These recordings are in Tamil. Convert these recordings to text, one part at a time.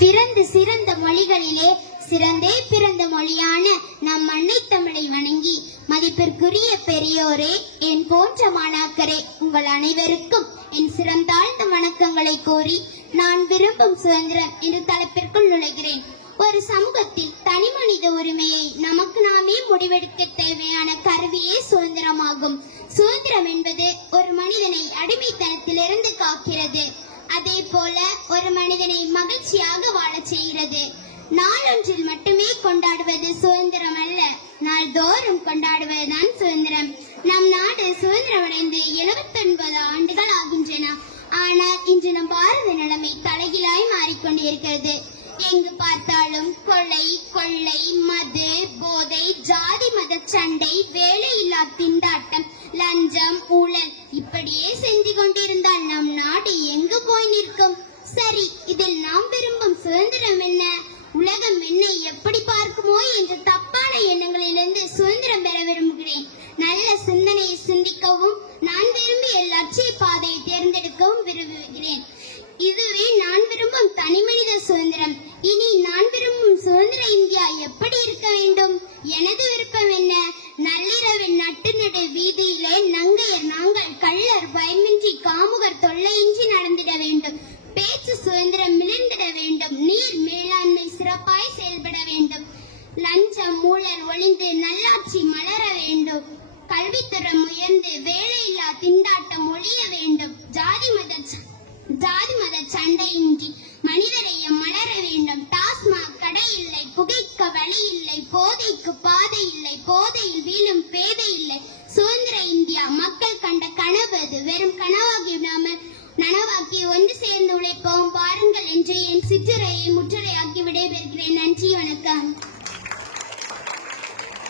பிறந்து சிறந்த மொழிகளிலே சிறந்தே பிறந்த மொழியான நம் அன்னை தமிழை வணங்கி, மதிப்பிற்குரிய பெரியோரே, என் போன்ற மாணாக்கரே, உங்கள் அனைவருக்கும் என் சிறந்தாழ்ந்த வணக்கங்களை கூறி நான் விரும்பும் சுதந்திரம் என்ற தலைப்பிற்குள் நுழைகிறேன். ஒரு சமூகத்தில் தனி மனித உரிமையை நமக்கு நாமே முடிவெடுக்க தேவையான கருவியே சுதந்திரமாகும். சுதந்திரம் என்பது ஒரு மனிதனை அடிமைத்தனத்திலிருந்து காக்கிறது. அதே போல ஒரு மனிதனை மகிழ்ச்சியாக வாழச் செய்கிறது. நாளொன்றில் மட்டுமே கொண்டாடுவது சுதந்திரம் அல்ல, நாள்தோறும் கொண்டாடுவதுதான் சுதந்திரம். நம் நாடு சுதந்திரமடைந்து 79 ஆண்டுகள் ஆகின்றன. ஆனால் இன்று நம் பாரத நிலைமை தலைகீழாய் மாறிக்கொண்டிருக்கிறது. எங்கு பார்த்தாலும் கொலை, கொள்ளை, மது, போதை, ஜாதி மத சண்டை, வேலையில்லா திண்டாட்டம், லஞ்சம், ஊழல் இப்படியே சென்று கொண்டிருந்தால் நம் நாடு எங்கு போய் நிற்கும்? சரி, இதில் நாம் விரும்பும் சுதந்திரம் என்ன? உலகம் என்னை எப்படி பார்க்குமோ என்ற தப்பான எண்ணங்களிலிருந்து சுதந்திரம் பெற விரும்புகிறேன். நல்ல சிந்தனையை சிந்திக்கவும், நான் விரும்பிய லட்சிய பாதையை தேர்ந்தெடுக்கவும் விரும்புகிறேன். இதுவே நான் விரும்பும் தனிமனித சுதந்திரம். இனி நான் விரும்பும் சுதந்திர இந்தியா எப்படி இருக்க வேண்டும்? எனது விருப்பம் என்ன? நள்ளிரவில் நட்டு நடு வீதியிலே நங்கையர் நாங்கள் கள்ளர் பயமின்றி காமுகர் தொல்லையின்றி நடந்திட வேண்டும். பேச்சு சுதந்திரம் மிளிர்ந்திட வேண்டும். நீர் மேலாண்மை சிறப்பாய் செயல்பட வேண்டும். லஞ்சம் ஊழல் ஒழிந்து நல்லாட்சி மலர வேண்டும். கல்வித்தரம் உயர்ந்து வேலையில்லா திண்டாட்டம் ஒழிய வேண்டும். ஜாதி மத சண்டையின்றி மனிதரையும் மலர வேண்டும். டாஸ்மாக் கடை இல்லை, புகைக்க வழி இல்லை, போதைக்கு பாதை இல்லை, போதையில் வீழும் பேதை இல்லை. சுதந்திர இந்தியா மக்கள் கண்ட கனவு அது வெறும் கனவாகி விடாமல் நனவாக்கி ஒன்று சேர்ந்து உழைப்போம் வாருங்கள் என்று என் சிற்றுரையை முற்றுரையாக்கி விடைபெறுகிறேன். நன்றி, வணக்கம்.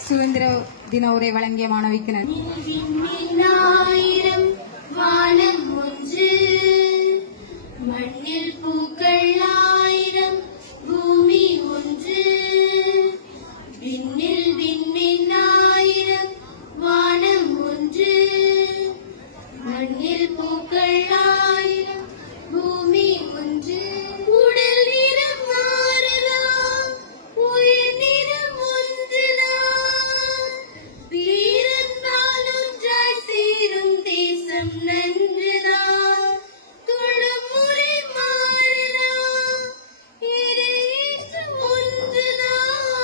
சுதந்திர தின உரை வழங்கிய மாணவிக்கு நன்றி. வானம் ஒன்று, மண்ணில் பூக்கள் 1000, பூமி ஒன்று. விண்ணில் விண்மீன் 1000, வானம் ஒன்று. மண்ணில் பூக்கள் 1000, பூமி ஒன்று. உடல் நிறம் மாறலாம், உயிர் நிறம் ஒன்றுதான். வீரத்தால் ஒன்றாய் சேரும் தேசம் நன்றுதான். தொடுமுறை மாறலாம், இறையேற்றம் ஒன்றுதான்.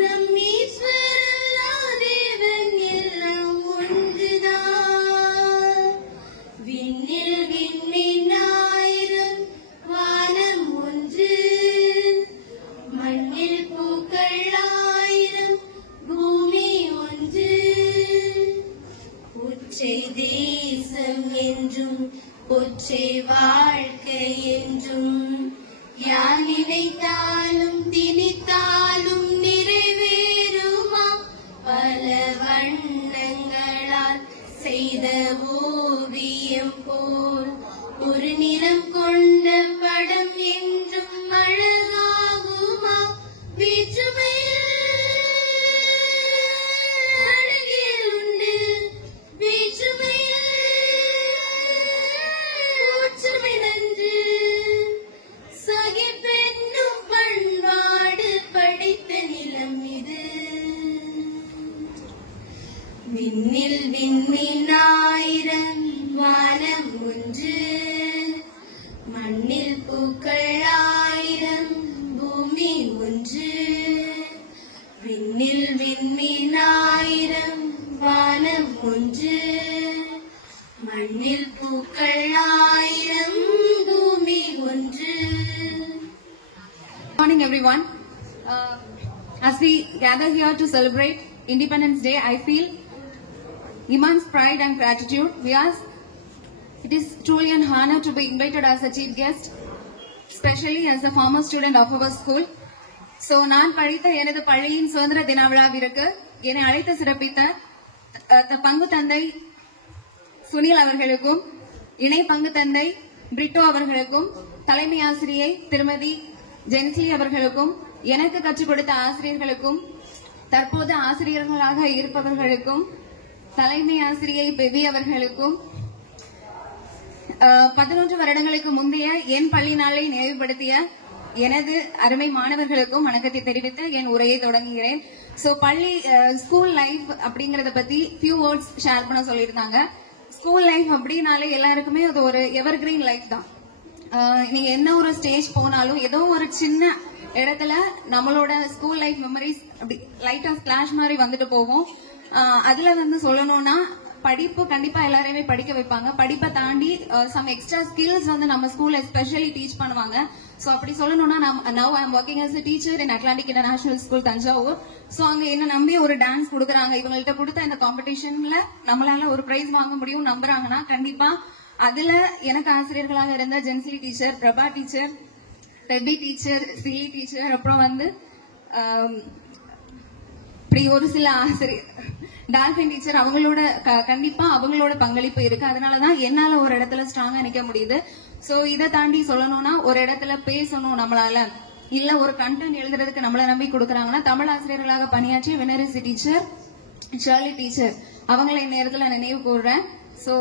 நம் ஈஸ்வரல்லா தேவன் எல்லாம் ஒன்றுதான். விண்ணில் விண்மீன் 1000, வானம் ஒன்று. மண்ணில் பூக்கள் 1000, பூமி ஒன்று. ஒற்றை தேசம் என்றும் ஒற்றை வாழ்க்கை என்றும் யார் நினைத்தாலும் திணித்தாலும் நிறைவேறுமா? பல வண்ணங்களால் செய்த ஓவியம் போல் ஒரு நிறம் கொண்ட படம் என்றும் அழகாகுமா? வேற்றுமையில் அழகியல் உண்டு, வேற்றுமையில் ஒற்றுமை நன்று. சகிப்பென்னும் பண்பாடு படைத்த நிலம் இது. விண்ணில் விண்மீன் 1000, வானம் ஒன்று. மண்ணில் பூக்கள் 1000, பூமி ஒன்று. விண்ணில் விண்மீன் 1000, வானம் ஒன்று. மண்ணில் பூக்கள் 1000, பூமி ஒன்று. Good morning, everyone. As we gather here to celebrate Independence Day, I feel immense pride and gratitude. It is truly an honor to be invited as a chief guest, especially as a former student of our school. So, நான் படித்த எனது பள்ளியின் சுதந்திர தின விழாவிற்கு என்னை அழைத்து சிறப்பித்த பங்கு தந்தை சுனில் அவர்களுக்கும், இணை பங்கு தந்தை பிரிட்டோ அவர்களுக்கும், தலைமை ஆசிரியை திருமதி ஜென்ஸ்லி அவர்களுக்கும், எனக்கு கற்றுக் கொடுத்த ஆசிரியர்களுக்கும், தற்போது ஆசிரியர்களாக இருப்பவர்களுக்கும், தலைமை ஆசிரியை பெவி அவர்களுக்கும், 11 வருடங்களுக்கு முந்தைய என் பள்ளி நாளை நினைவுபடுத்திய எனது அருமை மாணவர்களுக்கும் வணக்கத்தை தெரிவித்து என் உரையை தொடங்குகிறேன். சோ பள்ளி ஸ்கூல் லைஃப் அப்படிங்கறத பத்தி ஃபியூ வேர்ட்ஸ் ஷேர் பண்ண சொல்லியிருந்தாங்க. ஸ்கூல் லைஃப் அப்படின்னாலே எல்லாருக்குமே அது ஒரு எவர் கிரீன் லைஃப் தான். நீங்க என்ன ஒரு ஸ்டேஜ் போனாலும் ஏதோ ஒரு சின்ன இடத்துல நம்மளோட ஸ்கூல் லைஃப் மெமரிஸ் அப்படி லைட்டா ஸ்பிளாஷ் மாதிரி வந்துட்டு போகும். அதுல வந்து சொல்லணும்னா படிப்பு கண்டிப்பா எல்லாரையுமே படிக்க வைப்பாங்க. படிப்பை தாண்டி சம் எக்ஸ்ட்ரா ஸ்கில்ஸ் வந்து நம்ம ஸ்கூல்ல ஸ்பெஷலி டீச் பண்ணுவாங்க. சோ அப்படி சொல்லணும்னா now I am working as a teacher in Atlantic International School Thanjavur. So அங்க என்ன நம்பி ஒரு டான்ஸ் கொடுக்குறாங்க. இவங்கள்ட்ட கொடுத்த இந்த காம்படிஷன்ல நம்மளால ஒரு பிரைஸ் வாங்க முடியும் நம்புறாங்கன்னா கண்டிப்பா அதுல எனக்கு ஆசிரியர்களாக இருந்த Jency teacher, Prabha teacher, Reby teacher, சிஇ டீச்சர், அப்புறம் வந்து இப்படி ஒரு சில ஆசிரியர் டால்பின் டீச்சர் அவங்களோட கண்டிப்பா அவங்களோட பங்களிப்பு இருக்கு. அதனாலதான் என்னால ஒரு இடத்துல ஸ்ட்ராங்கா நிக்க முடியுது. சோ இதை தாண்டி சொல்லணும்னா ஒரு இடத்துல பேசணும் நம்மளால, இல்ல ஒரு கண்டென்ட் எழுதுறதுக்கு நம்மள நம்பி கொடுக்கறாங்கன்னா தமிழ் ஆசிரியர்களாக பணியாற்றி வினரிசி டீச்சர், ஷர்லி டீச்சர் அவங்கள இந்த நேரத்துல நினைவு கூறுறேன். சோ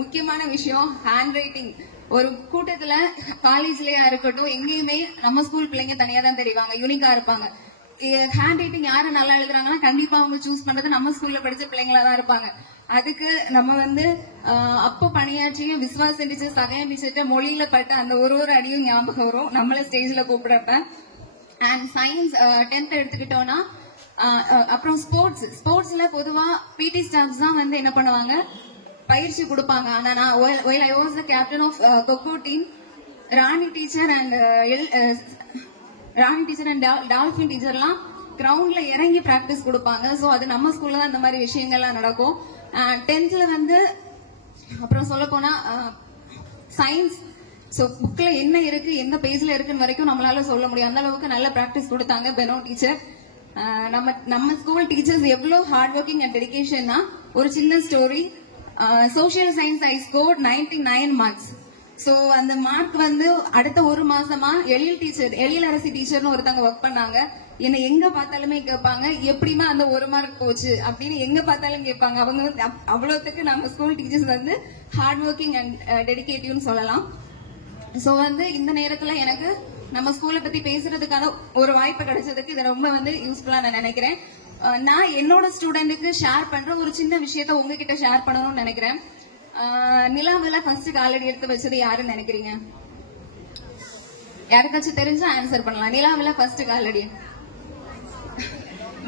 முக்கியமான விஷயம் ஹேண்ட் ரைட்டிங். ஒரு கூட்டத்துல காலேஜ்லயா இருக்கட்டும் எங்கேயுமே நம்ம ஸ்கூல் பிள்ளைங்க தனியா தான் தெரிவாங்க, யூனிக்கா இருப்பாங்க. ஹேண்ட் ரைட்டிங் யாரு நல்லா எழுதுறாங்கன்னா கண்டிப்பா அவங்க சூஸ் பண்றது நம்ம ஸ்கூல்ல படிச்ச பிள்ளைங்களா தான் இருப்பாங்க. அதுக்கு நம்ம வந்து அப்போ பணியாற்றிய விஸ்வாஸ் டீச்சர், சகயம் டீச்சர் மொழியில பட்ட அந்த ஒரு அடியும் ஞாபகம் வரும் நம்மள ஸ்டேஜ்ல கூப்பிடுறப்ப. அண்ட் சயின்ஸ் 10th எடுத்துக்கிட்டோம்னா அப்புறம் ஸ்போர்ட்ஸ்ல பொதுவா பிடி ஸ்டாஃப்ஸ் தான் வந்து என்ன பண்ணுவாங்க, பயிற்சி கொடுப்பாங்க. ஆனா நான் while I was the captain of Coco team, Rani teacher and Dolphin டீச்சர்லாம் கிரவுண்ட்ல இறங்கி பிராக்டிஸ் கொடுப்பாங்க. சோ அது நம்ம ஸ்கூல்ல தான் இந்த மாதிரி விஷயங்கள்லாம் நடக்கும். 10th வந்து அப்புறம் சொல்ல போனா சயின்ஸ், சோ புக்ல என்ன இருக்கு எந்த பேஜ்ல இருக்குன்னு வரைக்கும் நம்மளால சொல்ல முடியும். அந்த அளவுக்கு நல்ல பிராக்டிஸ் கொடுத்தாங்க பெனோ டீச்சர். நம்ம ஸ்கூல் டீச்சர்ஸ் எவ்வளவு ஹார்ட் ஒர்க்கிங் அண்ட் டெடிகேஷன்னா ஒரு சின்ன ஸ்டோரி. சோசியல் சயின்ஸ் ஐ ஸ்கோர்ட் 99 மார்க்ஸ். சோ அந்த மார்க் வந்து அடுத்த ஒரு மாசமா எழிலரசி டீச்சர்னு ஒருத்தவங்க ஒர்க் பண்ணாங்க. என்ன எங்க பார்த்தாலுமே கேட்பாங்க எப்படிமா அந்த ஒரு மார்க் போச்சு அப்படின்னு எங்க பார்த்தாலும் கேட்பாங்க. அவங்க அவ்வளவுக்கு நம்ம ஸ்கூல் டீச்சர்ஸ் வந்து ஹார்ட் ஒர்க்கிங் அண்ட் டெடிகேட்டிவ்னு சொல்லலாம். சோ வந்து இந்த நேரத்துல எனக்கு நம்ம ஸ்கூலை பத்தி பேசுறதுக்கான ஒரு வாய்ப்பு கிடைச்சதுக்கு இது ரொம்ப வந்து யூஸ்ஃபுல்லா நான் நினைக்கிறேன். நான் என்னோட ஸ்டூடெண்ட்டுக்கு ஷேர் பண்ற ஒரு சின்ன விஷயத்த உங்ககிட்ட ஷேர் பண்ணணும்னு நினைக்கிறேன். நிலாவில ஃபர்ஸ்ட் காலடி எடுத்து வச்சது யாருன்னு நினைக்கிறீங்க? யாருக்காச்சும் தெரிஞ்சா ஆன்சர் பண்ணலாம். நிலாவில ஃபர்ஸ்ட் காலடி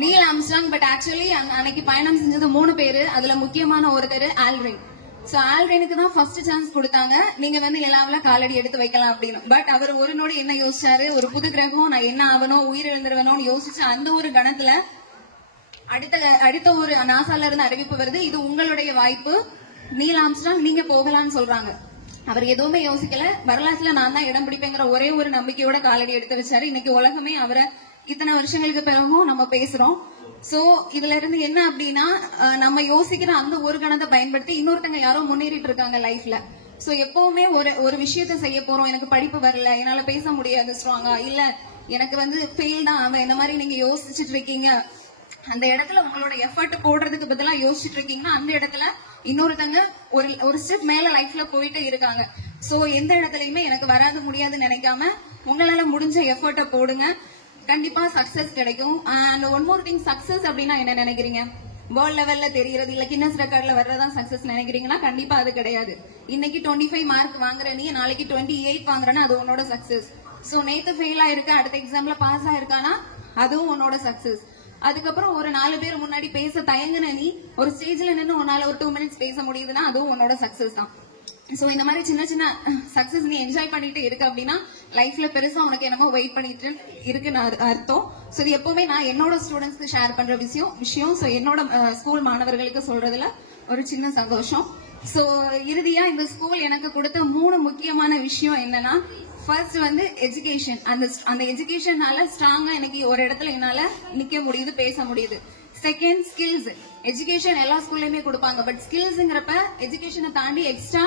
நீல் ஆம்ஸ்ட்ராங். பட் ஆக்சுவலி அன்னைக்கு பயணம் செஞ்சது 3 பேரு. அதுல முக்கியமான ஒருத்தர் ஆல்ட்ரின். சோ ஆல்ட்ரினுக்கு தான் ஃபர்ஸ்ட் சான்ஸ் கொடுத்தாங்க, நீங்க வந்து நிலாவில காலடி எடுத்து வைக்கலாம் அப்படின்னு. பட் அவர் ஒரு நோடி என்ன யோசிச்சாரு, ஒரு புது கிரகம் நான் என்ன ஆகணும் உயிர் எழுந்துருவனும்னு யோசிச்சு அந்த ஒரு கணத்துல அடுத்த ஒரு நாசால இருந்து அறிவிப்பு வருது, இது உங்களுடைய வாய்ப்பு, நீல் ஆம்ஸ்ட்ராங் நீங்க போகலாம்னு சொல்றாங்க. அவர் எதுவுமே யோசிக்கல, வரலாற்றுல நான் தான் இடம் பிடிப்பேங்கிற ஒரே ஒரு நம்பிக்கையோட காலடி எடுத்து வச்சாரு. இன்னைக்கு உலகமே அவரை இத்தனை வருஷங்களுக்கு பிறகும் நம்ம பேசுறோம். சோ இதுல இருந்து என்ன அப்படின்னா நம்ம யோசிக்கிற அந்த ஒரு கணத்தை பயன்படுத்தி இன்னொருத்தங்க யாரோ முன்னேறிட்டு இருக்காங்க லைஃப்ல. சோ எப்பவுமே ஒரு விஷயத்த செய்ய போறோம், எனக்கு படிப்பு வரல, என்னால பேச முடியாது ஸ்ட்ராங்கா, இல்ல எனக்கு வந்து ஃபெயில் தான் அவன், இந்த மாதிரி நீங்க யோசிச்சுட்டு இருக்கீங்க. அந்த இடத்துல உங்களோட எஃபர்ட் போடுறதுக்கு பதிலா யோசிச்சுட்டு இருக்கீங்கன்னா அந்த இடத்துல இன்னொருத்தங்க ஒரு ஸ்டெப் மேல லைஃப்ல போயிட்டு இருக்காங்க. சோ எந்த இடத்துலயுமே எனக்கு வராது முடியாதுன்னு நினைக்காம உங்களால முடிஞ்ச எஃபர்ட்டை போடுங்க, கண்டிப்பா சக்சஸ் கிடைக்கும். And one more thing, success அப்படின்னா என்ன நினைக்கிறீங்க? வேர்ல்ட் லெவல்ல தெரியறது இல்ல கின்னஸ் ரெக்கார்ட்ல வர்றதான் சக்சஸ் நினைக்கிறீங்கன்னா கண்டிப்பா அது கிடையாது. இன்னைக்கு 25 மார்க் வாங்குற நீ நாளைக்கு 28 வாங்குறேன்னா அது உன்னோட சக்சஸ். சோ நேத்து ஃபெயில் ஆயிருக்க அடுத்த எக்ஸாம்ல பாஸ் ஆயிருக்கானா அதுவும் உன்னோட சக்சஸ். அதுக்கப்புறம் ஒரு 4 பேர் முன்னாடி பேச தயங்குன நீ ஒரு ஸ்டேஜ்ல நின்று உன்னால ஒரு 2 மினிட்ஸ் பேச முடியுதுன்னா அதுவும் உன்னோட சக்சஸ் தான். சோ இந்த மாதிரி சின்ன சின்ன சக்சஸ் நீ என்ஜாய் பண்ணிட்டு இருக்க அப்படின்னா லைஃப்ல பெருசா உனக்கு என்னமோ வெயிட் பண்ணிட்டு இருக்குன்னு அர்த்தம். சோ இது எப்பவுமே நான் என்னோட ஸ்டூடெண்ட்ஸ்க்கு ஷேர் பண்ற விஷயம். சோ என்னோட ஸ்கூல் மாணவர்களுக்கு சொல்றதுல ஒரு சின்ன சந்தோஷம். சோ இறுதியா இந்த ஸ்கூல் எனக்கு கொடுத்த 3 முக்கியமான விஷயம் என்னன்னா, ஃபர்ஸ்ட் வந்து எஜுகேஷன். அந்த எஜுகேஷனால ஸ்ட்ராங்கா எனக்கு ஒரு இடத்துல என்னால நிக்க முடியுது, பேச முடியுது. Second skills. எஜுகேஷன் எல்லா ஸ்கூல்லயுமே கொடுப்பாங்க, பட் ஸ்கில்ஸ்ங்கிறப்ப எஜுகேஷனை தாண்டி எக்ஸ்ட்ரா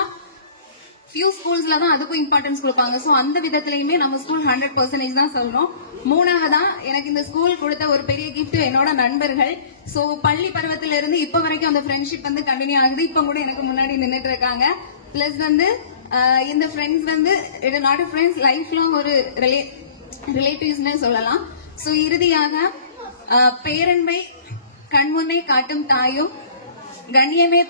ஃபியூ ஸ்கூல்ஸ்ல தான் அதுக்கும் இம்பார்ட்டன்ஸ் கொடுப்பாங்க. சோ அந்த விதத்திலயுமே நம்ம ஸ்கூல் 100% தான் சொல்லணும். மூணாவதா எனக்கு இந்த ஸ்கூல் கொடுத்த ஒரு பெரிய கிஃப்ட் என்னோட நண்பர்கள். சோ பள்ளி பருவத்தில இருந்து இப்ப வரைக்கும் அந்த ஃப்ரெண்ட்ஷிப் வந்து கண்டினியூ ஆகுது. இப்ப கூட எனக்கு முன்னாடி நின்னுட்டு இருக்காங்க. பிளஸ் வந்து இந்த ஃப்ரெண்ட்ஸ் வந்து இது நாட் ஃப்ரெண்ட்ஸ் லைஃப் லாங் ஒரு ரிலேட்டிவ்ஸ்னு சொல்லலாம். ஸோ இறுதியாக பேரன்பை கண்முன்னே காட்டும் தாயும், கண்ணியமே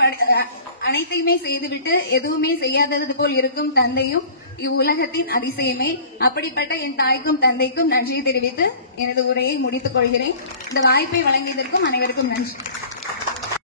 அனைத்தையுமே செய்துவிட்டு எதுவுமே செய்யாதது போல் இருக்கும் தந்தையும் இவ்வுலகத்தின் அதிசயமே. அப்படிப்பட்ட என் தாய்க்கும் தந்தைக்கும் நன்றி தெரிவித்து எனது உரையை முடித்துக் கொள்கிறேன். இந்த வாய்ப்பை வழங்கியதற்கும் அனைவருக்கும் நன்றி.